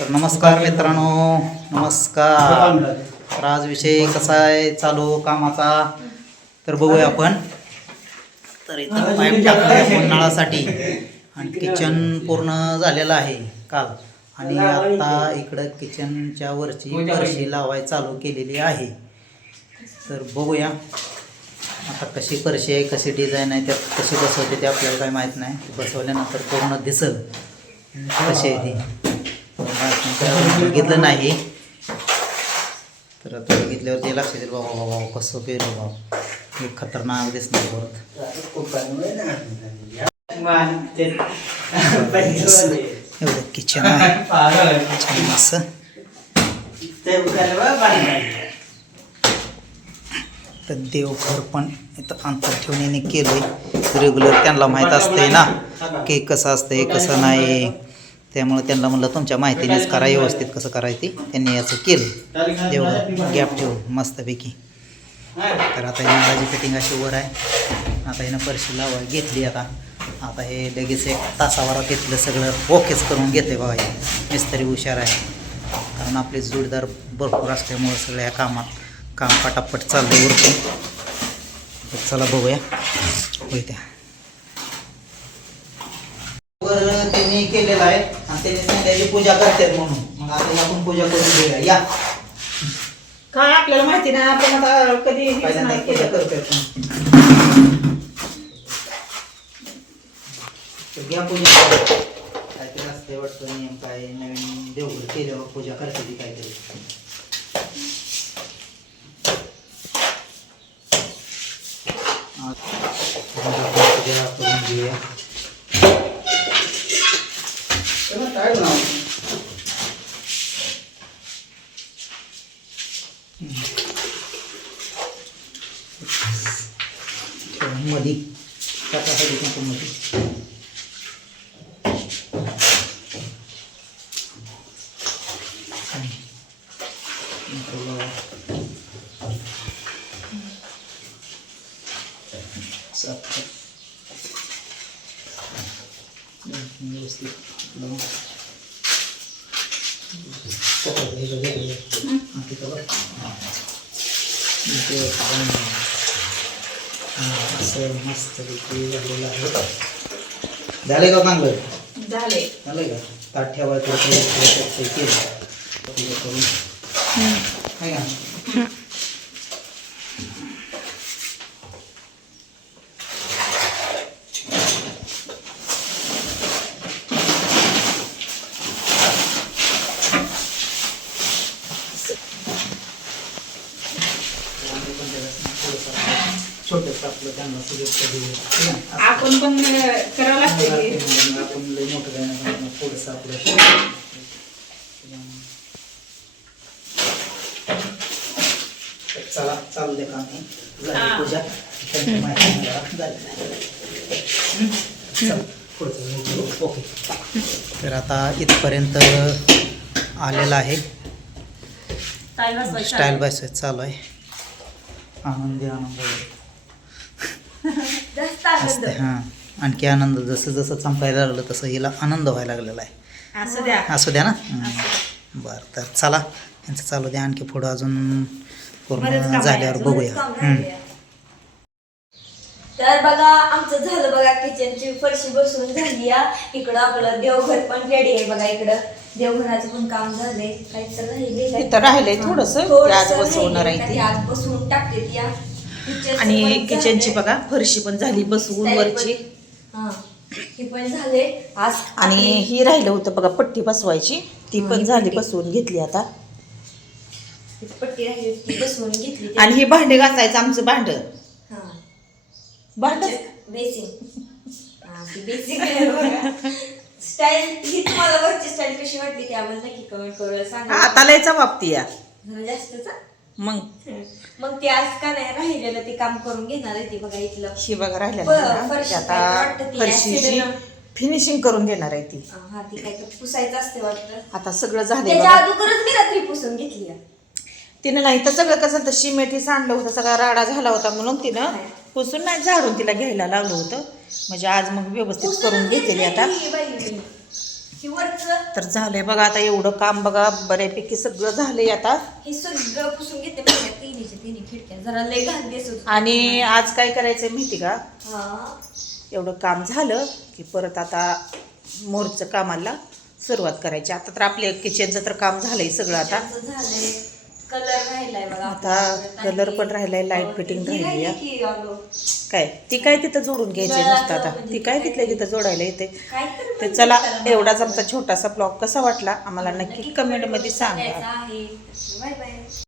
तर नमस्कार मित्रांनो, नमस्कार. तर आज विषय कसा आहे चालू कामाचा तर बघूया आपण. तर इथं पाईप टाकले नळासाठी आणि किचन पूर्ण झालेलं आहे काल. आणि आता इकडं किचनच्या वरची फरशी लावाय चालू केलेली आहे. तर बघूया आता कशी फरशी आहे, कशी डिझाईन आहे, त्यात कशी बसवते ते आपल्याला काही माहीत नाही. बसवल्यानंतर पूर्ण दिसल कशी आहे ती. बघितलं नाही तर आता बघितल्यावर ते लक्षात येईल बाबा बाबा कसं केलं बाबा, हे खतरनाक दिसणार एवढं किचन छान असं. तर देवघर पण इथं अंतर ठेवण्याने केलंय. रेग्युलर त्यांना माहीत असतंय ना की कसं असतंय कसं नाही, त्यामुळे त्यांना म्हणलं तुमच्या माहितीनेच करा व्यवस्थित कसं करायचं ते. त्यांनी याचं केलं देवघर गॅप ठेवून मस्तपैकी. तर आता नळाची फिटिंग अशी वर आहे. आता हिनं फरशी लावा घेतली. आता हे लगेच एक तासाभरात घेतलं सगळं ओकेच करून घेते बघा. हे मिस्त्री हुशार आहे, कारण आपले जोडीदार भरपूर असल्यामुळे सगळ्या ह्या कामात काम पटापट चाललंय उरकून. तर चला बघूया होय त्या त्यांनी केलेलं आहे आणि त्यांनी सांगायची पूजा करतात म्हणून. मग आता आपण पूजा करून घेऊया. या काय आपल्याला माहिती नाही, आपण आता कधी पहिल्यांदा पूजा करतोय आपण. घ्या पूजा. काहीतरी असते वाटतं नियम, काय नवीन देवघर केल्यावर पूजा करते ती काहीतरी. पूजा करून घेऊया. काय बनाव मध्ये टाकासाठी नको मध्ये. व्यवस्थित असं मस्त झालेलं आहे. झालंय का चांगलं? झाले झालंय का? ताट ठेवायचं केलं करून आहे का? छोटंसं आपलं त्यांना सगळं आपण पण करावं लागतं. आपण लई मोठं काय नाही, थोडंसं आपलं चला चालू दे काम. झाली पूजा. त्यांची माहिती ओके. तर आता इथपर्यंत आलेला आहे. स्टाईल बाय स्टाईल चालू आहे. आनंदी आनंद असते. हां, आणखी आनंद जसं जसं चमकायला लागलं तसं हिला आनंद व्हायला लागलेला आहे. असू द्या ना. बरं, तर चला यांचं चालू द्या. आणखी पुढं अजून पूर्ण झाल्यावर बघूया. तर बघा आमचं झालं बघा, किचनची फरशी बसून झाली. इकडं आपलं देवघर पण रेडी आहे बघा. इकडं देवघराचं पण काम झालंय. काही तर राहिलंय थोडंसं आज बसवणार आहे ते. आज बसवून टाकते ती. आणि किचनची बघा फरशी पण झाली बसवून वरची. ही पण झाले आज. आणि ही राहिलं होतं बघा पट्टी बसवायची, ती पण झाली बसवून घेतली. आता पट्टी राहिली ती बसवून घेतली. आणि हे भांडे घासायचं आमचं भांड बेसिंग स्टाईल ही तुम्हाला वरची स्टाईल कशी वाटली ते आम्हाला नक्की कमेंट करूया सांगा. आता लयचा बाबती या जास्तचा मग ते आज का नाही राहिलेलं ते काम करून घेणार आहे. ते बघा इथलं ही बघा राहिल्या. आता फरशीची फिनिशिंग करून घेणार आहे ती. ती काय तर पुसायचं असते वाटतं. आता सगळं झालं. त्याच्या अगोदरच मी रात्री पुसून घेतली. तिने नाही तर सगळं कसं तर सिमेंट हे सांडलं होतं, सगळा राडा झाला होता म्हणून तिनं पुसून नाही झाडून तिला घ्यायला लावलं होतं. म्हणजे आज मग व्यवस्थित करून घेतलेली. आता हे वरचं तर झालंय बघा आता एवढं काम बघा बऱ्यापैकी सगळं झालंय आता. हे सगळं पुसून घेते माझ्या तिन्ही खिडक्या जरा लय घाण दिसत होत्या. आणि आज काय करायचंय माहिती का, हा एवढं काम झालं की परत आता मोरचं कामाला सुरुवात करायची. आता तर आपल्या किचनचं तर काम झालंय सगळं. आता त्याचं झालंय कलर राहिलाय बघा आता कलर पण राहिलाय, लाईट फिटिंग ही राहिली राहिली की अगं. काय ती काय तिथं जोडून घ्यायची नुसतं आता, ती काय तिथल्या तिथं जोडायला येते. काहीतरी तर चला एवढाच आमचा छोटासा ब्लॉग कसा वाटला आम्हाला नक्की कमेंटमध्ये सांगा. आहे. Bye bye.